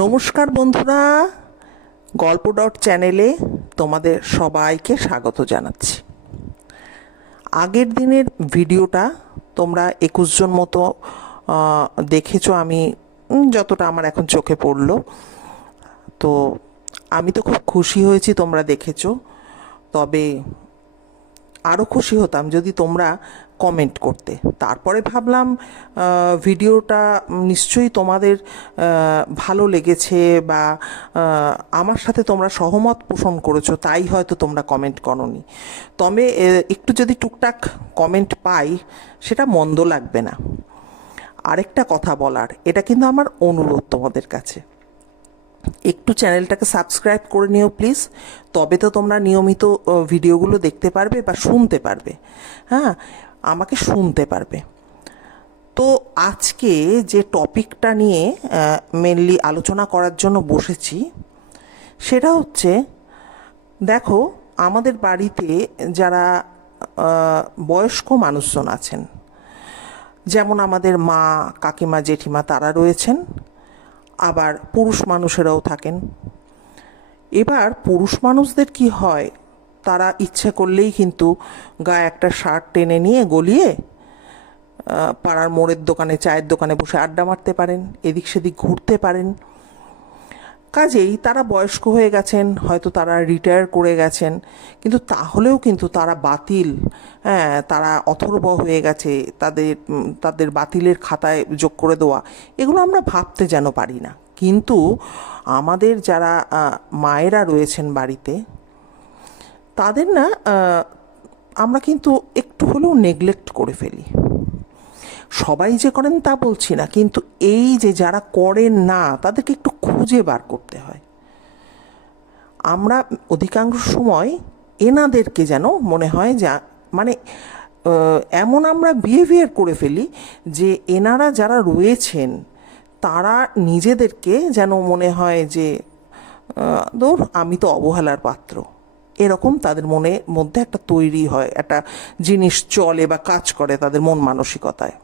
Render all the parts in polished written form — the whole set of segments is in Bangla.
নমস্কার বন্ধুরা, গল্প ডট চ্যানেলে তোমাদের সবাইকে স্বাগত জানাচ্ছি। আগের দিনের ভিডিওটা তোমরা 21 জন মতো দেখেছো। আমি যতটা আমার এখন চোখে পড়লো, তো আমি তো খুব খুশি হয়েছি তোমরা দেখেছো। তবে আরও খুশি হতাম যদি তোমরা কমেন্ট করতে। তারপরে ভাবলাম ভিডিওটা নিশ্চয়ই তোমাদের ভালো লেগেছে বা আমার সাথে তোমরা সহমত পোষণ করেছো, তাই হয়তো তোমরা কমেন্ট করোনি। তবে একটু যদি টুকটাক কমেন্ট পাই সেটা মন্দ লাগবে না। আরেকটা কথা বলার, এটা কিন্তু আমার অনুরোধ তোমাদের কাছে, একটু চ্যানেলটাকে সাবস্ক্রাইব করে নিও প্লিজ। তবে তো তোমরা নিয়মিত ভিডিওগুলো দেখতে পারবে বা শুনতে পারবে। হ্যাঁ, আমাকে শুনতে পারবে। তো আজকে যে টপিকটা নিয়ে মেনলি আলোচনা করার জন্য বসেছি সেটা হচ্ছে, দেখো আমাদের বাড়িতে যারা বয়স্ক মানুষজন আছেন, যেমন আমাদের মা, কাকিমা, জেঠিমা, তারা রয়েছেন। আবার পুরুষ মানুষেরাও থাকেন। এবার পুরুষ মানুষদের কি হয়, তারা ইচ্ছে করলেই কিন্তু গায়ে একটা শার্ট টেনে নিয়ে গলিয়ে পাড়ার মোড়ের দোকানে, চায়ের দোকানে বসে আড্ডা মারতে পারেন, এদিক সেদিক ঘুরতে পারেন। কাজেই তারা বয়স্ক হয়ে গেছেন, হয়তো তারা রিটায়ার করে গেছেন, কিন্তু তাহলেও কিন্তু তারা বাতিল। হ্যাঁ, তারা অথর্ব হয়ে গেছে, তাদের বাতিলের খাতায় যোগ করে দেওয়া, এগুলো আমরা ভাবতে যেন পারি না। কিন্তু আমাদের যারা মায়েরা রয়েছেন বাড়িতে, তাদের না আমরা কিন্তু একটু হলেও নেগলেক্ট করে ফেলি। সবাই যে করেন তা বলছি না, কিন্তু এই যে যারা করেন না তাদেরকে একটু খুঁজে বার করতে হয়। আমরা অধিকাংশ সময় এনাদেরকে যেন মনে হয় যে মানে এমন আমরা বিহেভিয়ার করে ফেলি যে এনারা যারা রয়েছেন তারা নিজেদেরকে যেন মনে হয় যে ধর আমি তো অবহেলার পাত্র, এরকম তাদের মনের মধ্যে একটা তৈরি হয়, একটা জিনিস চলে বা কাজ করে তাদের মন মানসিকতায়।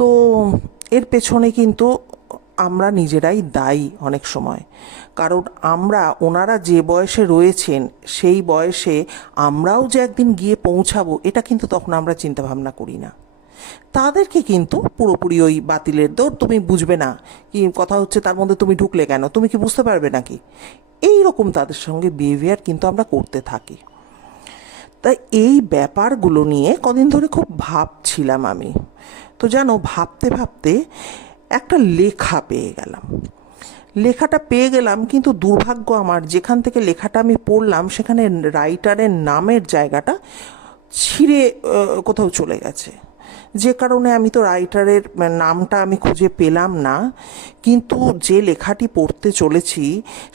তো এর পেছনে কিন্তু আমরা নিজেরাই দায়ী অনেক সময়। কারণ আমরা, ওনারা যে বয়সে রয়েছেন সেই বয়সে আমরাও যে একদিন গিয়ে পৌঁছাবো, এটা কিন্তু তখন আমরা চিন্তা ভাবনা করি না। তাদেরকে কিন্তু পুরোপুরি ওই বাতিলের দৌড়, তুমি বুঝবে না কি কথা হচ্ছে, তার মধ্যে তুমি ঢুকলে কেন, তুমি কি বুঝতে পারবে নাকি, এই রকম তাদের সঙ্গে বিহেভিয়ার কিন্তু আমরা করতে থাকি। তাই এই ব্যাপারগুলো নিয়ে কদিন ধরে খুব ভাবছিলাম আমি। তো জানো, ভাবতে ভাবতে একটা লেখা পেয়ে গেলাম। লেখাটা পেয়ে গেলাম, কিন্তু দুর্ভাগ্য আমার, যেখান থেকে লেখাটা আমি পড়লাম সেখানে রাইটারের নামের জায়গাটা ছিঁড়ে কোথাও চলে গেছে, যে কারণে আমি তো রাইটারের নামটা আমি খুঁজে পেলাম না। কিন্তু যে লেখাটি পড়তে চলেছি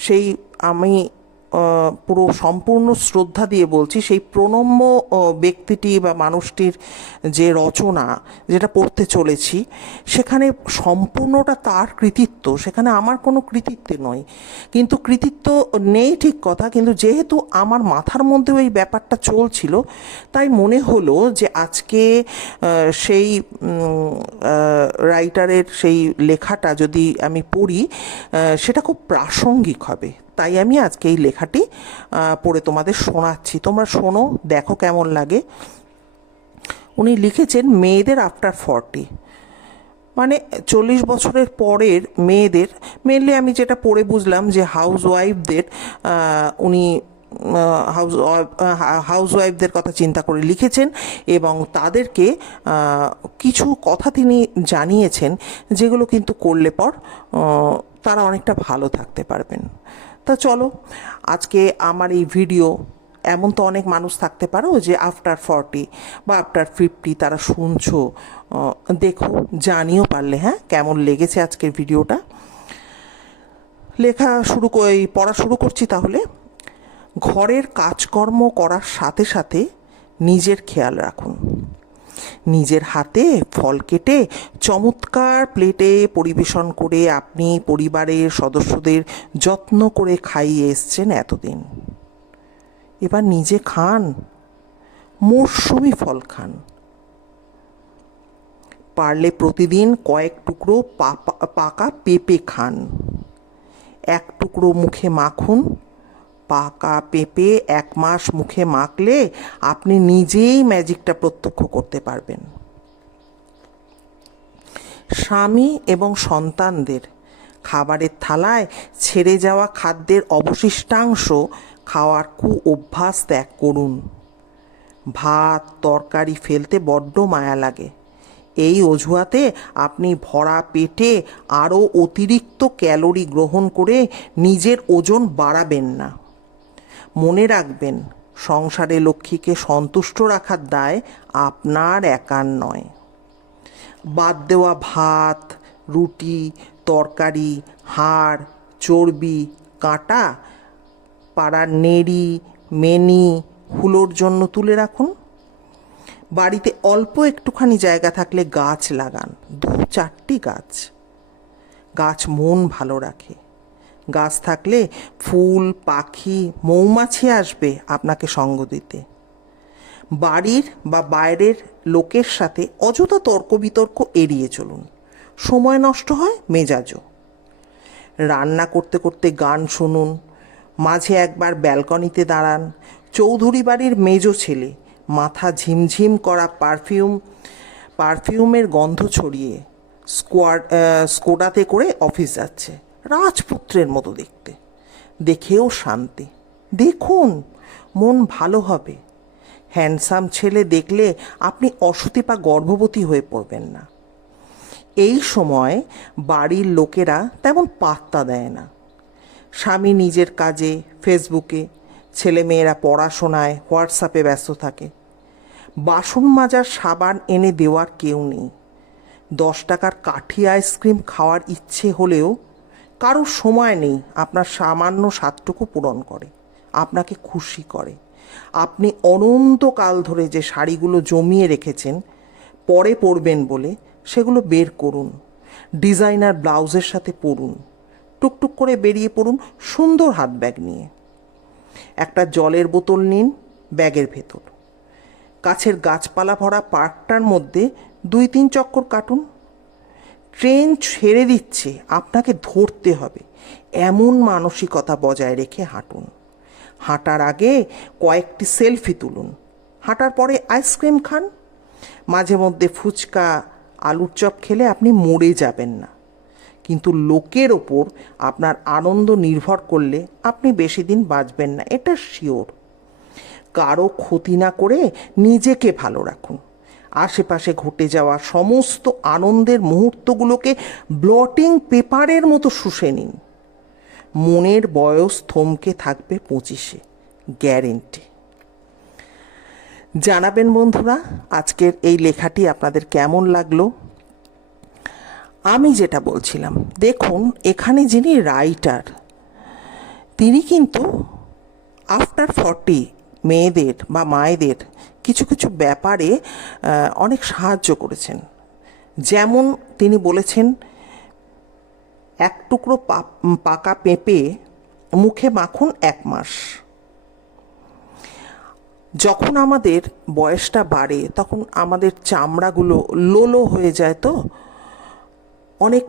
সেই আমি পুরো সম্পূর্ণ শ্রদ্ধা দিয়ে বলছি, সেই প্রণম্য ব্যক্তিটি বা মানুষটির যে রচনা যেটা পড়তে চলেছি সেখানে সম্পূর্ণটা তার কৃতিত্ব, সেখানে আমার কোনো কৃতিত্ব নয়। কিন্তু কৃতিত্ব নেই ঠিক কথা, কিন্তু যেহেতু আমার মাথার মধ্যেও এই ব্যাপারটা চলছিল, তাই মনে হলো যে আজকে সেই রাইটারের সেই লেখাটা যদি আমি পড়ি সেটা খুব প্রাসঙ্গিক হবে। তাই আমি আজকে এই লেখাটি পড়ে তোমাদের শোনাচ্ছি, তোমরা শোনো, দেখো কেমন লাগে। উনি লিখেছেন মেয়েদের আফটার 40, মানে 40 বছরের পরের মেয়েদের। মেনলি আমি যেটা পড়ে বুঝলাম যে হাউস ওয়াইফদের, উনি হাউস ওয়াইফদের কথা চিন্তা করে লিখেছেন এবং তাদেরকে কিছু কথা তিনি জানিয়েছেন যেগুলো কিন্তু করলে পর তারা অনেকটা ভালো থাকতে পারবেন। তা চলো, আজকে আমার এই ভিডিও, এমন তো অনেক মানুষ থাকতে পারো যে আফটার 40 বা আফটার 50 তারা শুনছো, দেখো, জানিও পারলে হ্যাঁ কেমন লেগেছে আজকের ভিডিওটা। পড়া শুরু করছি তাহলে। ঘরের কাজকর্ম করার সাথে সাথে নিজের খেয়াল রাখুন। নিজের হাতে ফল কেটে চমৎকার প্লেটে পরিবেশন করে আপনি পরিবারের সদস্যদের যত্ন করে খাইয়ে এসছেন এতদিন। এবার নিজে খান, মরশুমি ফল খান। পারলে প্রতিদিন কয়েক টুকরো পাকা পেঁপে খান। এক টুকরো মুখে মাখুন। পাকা পেঁপে 1 মাস মুখে মাখলে আপনি নিজেই ম্যাজিকটা প্রত্যক্ষ করতে পারবেন। স্বামী এবং সন্তানদের খাবারের থালায় ছেড়ে যাওয়া খাদ্যের অবশিষ্টাংশ খাওয়ার অভ্যাস ত্যাগ করুন। ভাত তরকারি ফেলতে বড্ড মায়া লাগে। এই অজুহাতে আপনি ভরা পেটে আরও অতিরিক্ত ক্যালোরি গ্রহণ করে নিজের ওজন বাড়াবেন না। মনে রাখবেন, সংসারে লক্ষ্মীকে সন্তুষ্ট রাখার দায় আপনার একার নয়। বাদ দেওয়া ভাত, রুটি, তরকারি, হাড়, চর্বি, কাঁটা পাড়ার নেড়ি, মেনি, হুলোর জন্য তুলে রাখুন। বাড়িতে অল্প একটুখানি জায়গা থাকলে গাছ লাগান, 2-4টি গাছ। গাছ মন ভালো রাখে। গাছ থাকলে ফুল, পাখি, মৌমাছি আসবে আপনাকে সঙ্গ দিতে। বাড়ির বা বাইরের লোকের সাথে অযথা তর্ক বিতর্ক এড়িয়ে চলুন। সময় নষ্ট হয়, মেজাজও। রান্না করতে করতে গান শুনুন। মাঝে একবার ব্যালকনিতে দাঁড়ান। চৌধুরী বাড়ির মেজো ছেলে মাথা ঝিমঝিম করা পারফিউমের গন্ধ ছড়িয়ে স্কোডাতে করে অফিস যাচ্ছে। রাজপুত্রের মতো দেখতে। দেখেও শান্তি। দেখুন, মন ভালো হবে। হ্যান্ডসাম ছেলে দেখলে আপনি অসতী বা গর্ভবতী হয়ে পড়বেন না। এই সময় বাড়ির লোকেরা তেমন পাত্তা দেয় না। স্বামী নিজের কাজে, ফেসবুকে, ছেলেমেয়েরা পড়াশোনায়, হোয়াটসঅ্যাপে ব্যস্ত থাকে। বাসন মাজার সাবান এনে দেওয়ার কেউ নেই। 10 টাকার কাঠি আইসক্রিম খাওয়ার ইচ্ছে হলেও কারোর সময় নেই আপনার সামান্য স্বাদটুকু পূরণ করে, আপনাকে খুশি করে। আপনি অনন্তকাল ধরে যে শাড়িগুলো জমিয়ে রেখেছেন পরে পরবেন বলে, সেগুলো বের করুন। ডিজাইনার ব্লাউজের সাথে পরুন। টুকটুক করে বেরিয়ে পড়ুন সুন্দর হাত ব্যাগ নিয়ে। একটা জলের বোতল নিন ব্যাগের ভেতর। কাছের গাছপালা ভরা পার্কটার মধ্যে 2-3 চক্কর কাটুন। ট্রেন ছেড়ে দিচ্ছে, আপনাকে ধরতে হবে এমন মানসিকতা বজায় রেখে হাঁটুন। হাঁটার আগে কয়েকটি সেলফি তুলুন। হাঁটার পরে আইসক্রিম খান। মাঝে মধ্যে ফুচকা, আলুর চপ খেলে আপনি মরে যাবেন না, কিন্তু লোকের ওপর আপনার আনন্দ নির্ভর করলে আপনি বেশি দিন বাঁচবেন না, এটা শিওর। কারো ক্ষতি না করে নিজেকে ভালো রাখুন। আশেপাশে ঘটে যাওয়া সমস্ত আনন্দের মুহূর্তগুলোকে ব্লটিং পেপারের মতো শুষে নিন। মনের বয়স থমকে থাকবে 25-এ, গ্যারেন্টি। জানাবেন বন্ধুরা আজকের এই লেখাটি আপনাদের কেমন লাগলো। আমি যেটা বলছিলাম, দেখুন এখানে যিনি রাইটার, তিনি কিন্তু আফটার 40 মেয়েদের বা মায়েদের কিছু কিছু ব্যাপারে অনেক সাহায্য করেছেন। যেমন তিনি বলেছেন, 1 টুকরো পাকা পেঁপে মুখে মাখুন 1 মাস। যখন আমাদের বয়সটা বাড়ে তখন আমাদের চামড়াগুলো লোলো হয়ে যায়, তো অনেক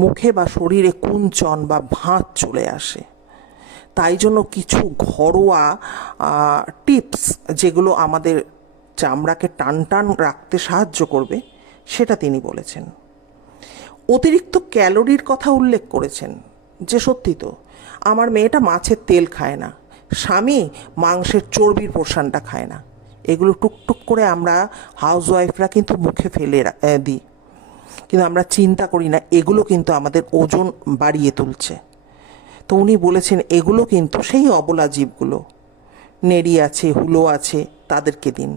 মুখে বা শরীরে কুঞ্চন বা ভাঁজ চলে আসে। তাই জন্য কিছু ঘরোয়া টিপস, যেগুলো আমাদের চামড়াকে টান টান রাখতে সাহায্য করবে, সেটা তিনি বলেছেন। অতিরিক্ত ক্যালোরির কথা উল্লেখ করেছেন, যে সত্যি তো, আমার মেয়েটা মাছের তেল খায় না, স্বামী মাংসের চর্বির পোর্শনটা খায় না। এগুলো টুকটুক করে আমরা হাউসওয়াইফরা কিন্তু মুখে ফেলে দিই, কিন্তু আমরা চিন্তা করি না এগুলো কিন্তু আমাদের ওজন বাড়িয়ে তুলছে। তো উনি বলেছেন এগুলো কিন্তু সেই অবলা জীবগুলো, নেড়ি আছে, হুলো আছে, তাদেরকে দিন।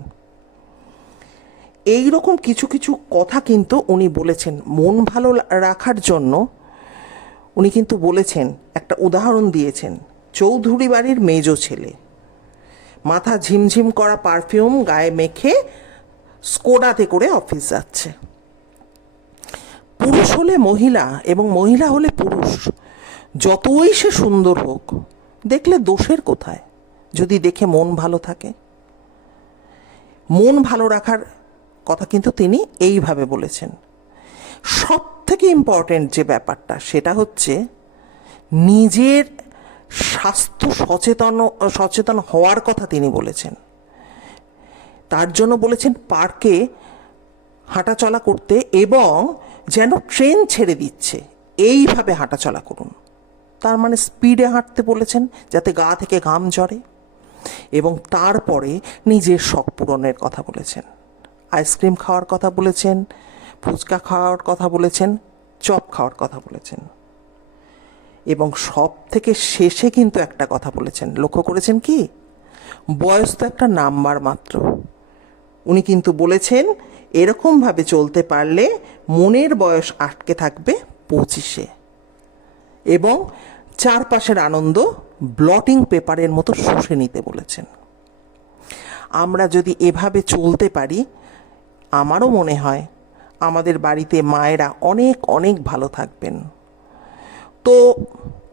এই রকম কিছু কিছু কথা কিন্তু উনি বলেছেন। মন ভালো রাখার জন্য উনি কিন্তু বলেছেন, একটা উদাহরণ দিয়েছেন, চৌধুরী বাড়ির মেজো ছেলে মাথা ঝিমঝিম করা পারফিউম গায়ে মেখে স্কোডাতে করে অফিস যাচ্ছে। পুরুষ হলে মহিলা এবং মহিলা হলে পুরুষ, যতই সে সুন্দর হোক, দেখলে দোষের কোথায়, যদি দেখে মন ভালো থাকে। মন ভালো রাখার কথা কিন্তু তিনি এইভাবে বলেছেন। সব থেকে ইম্পর্টেন্ট যে ব্যাপারটা সেটা হচ্ছে নিজের স্বাস্থ্য সচেতন হওয়ার কথা তিনি বলেছেন। তার জন্য বলেছেন পার্কে হাঁটাচলা করতে, এবং যেন ট্রেন ছেড়ে দিচ্ছে এইভাবে হাঁটাচলা করুন। তার মানে স্পিডে হাঁটতে বলেছেন যাতে গা থেকে ঘাম ঝরে। এবং তারপরে নিজের শখ পূরণের কথা বলেছেন। আইসক্রিম খাওয়ার কথা বলেছেন, ফুচকা খাওয়ার কথা বলেছেন, চপ খাওয়ার কথা বলেছেন। এবং সব থেকে শেষে কিন্তু একটা কথা বলেছেন, লক্ষ্য করেছেন কি? বয়স তো একটা নাম্বার মাত্র। উনি কিন্তু বলেছেন এরকমভাবে চলতে পারলে মনের বয়স আটকে থাকবে 25-এ, এবং চারপাশের আনন্দ ব্লটিং পেপারের মতো শুষে নিতে বলেছেন। আমরা যদি এভাবে চলতে পারি, আমারও মনে হয় আমাদের বাড়িতে মায়েরা অনেক অনেক ভালো থাকবেন। তো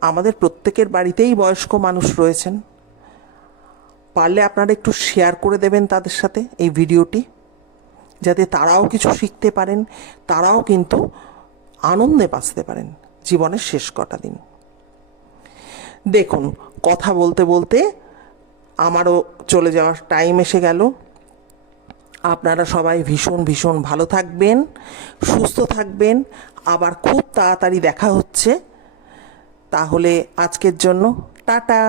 আমাদের প্রত্যেকের বাড়িতেই বয়স্ক মানুষ রয়েছেন, পারলে আপনারা একটু শেয়ার করে দেবেন তাদের সাথে এই ভিডিওটি, যাতে তারাও কিছু শিখতে পারেন, তারাও কিন্তু আনন্দে বাঁচতে পারেন জীবনের শেষ কটা দিন। দেখুন, কথা বলতে বলতে আমারও চলে যাওয়ার টাইম এসে গেল। আপনারা সবাই ভীষণ ভীষণ ভালো থাকবেন, সুস্থ থাকবেন। আবার খুব তাড়াতাড়ি দেখা হচ্ছে। তাহলে আজকের জন্য টাটা।